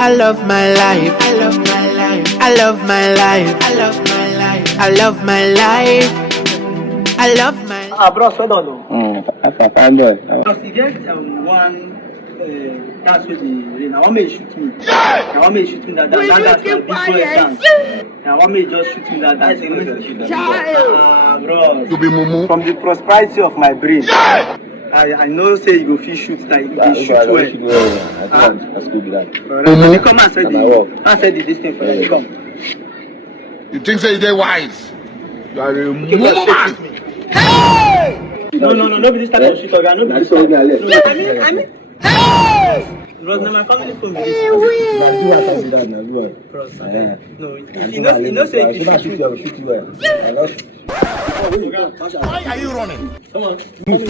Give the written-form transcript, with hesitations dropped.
I love my life. I love my life. I love my life. I love my life. I love my life. I love my life. Bro, so don't know. Because you get one that's with the rain. I want me to shoot me. I want me to shoot me that's my big boy dance. I want me to just shoot me that's bro. To be mumu. From the prosperity of my brain. I know say you go fish shoot like you shoot well. You come and say the this thing for you. Come. You think say they wise? You are a mumu man. No, nobody started to shoot again. Nobody started. I mean. It was not my family phone. No, you know, say if you shoot, I will shoot you well. Why are you running? Come on. Move.